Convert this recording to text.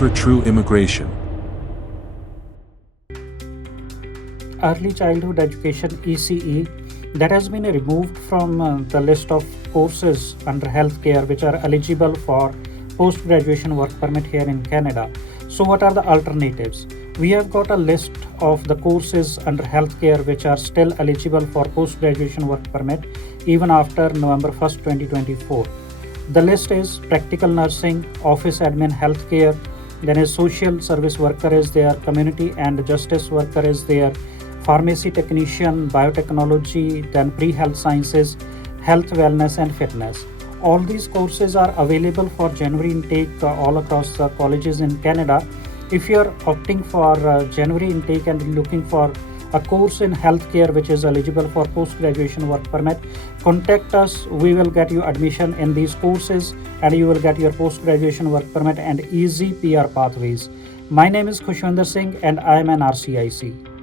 never true immigration. Early childhood education ECE that has been removed from the list of courses under healthcare which are eligible for post-graduation work permit here in Canada. So what are the alternatives? We have got a list of the courses under healthcare which are still eligible for post-graduation work permit even after November 1st, 2024. The list is practical nursing, office admin, healthcare, then is social service worker is there, community and justice worker is there, pharmacy technician, biotechnology, then pre-health sciences, health, wellness and fitness. All these courses are available for January intake all across the colleges in Canada. If you are opting for January intake and looking for a course in healthcare which is eligible for post-graduation work permit, contact us. We will get you admission in these courses and you will get your post-graduation work permit and easy PR pathways. My name is Khushwinder SIngh and I am an RCIC.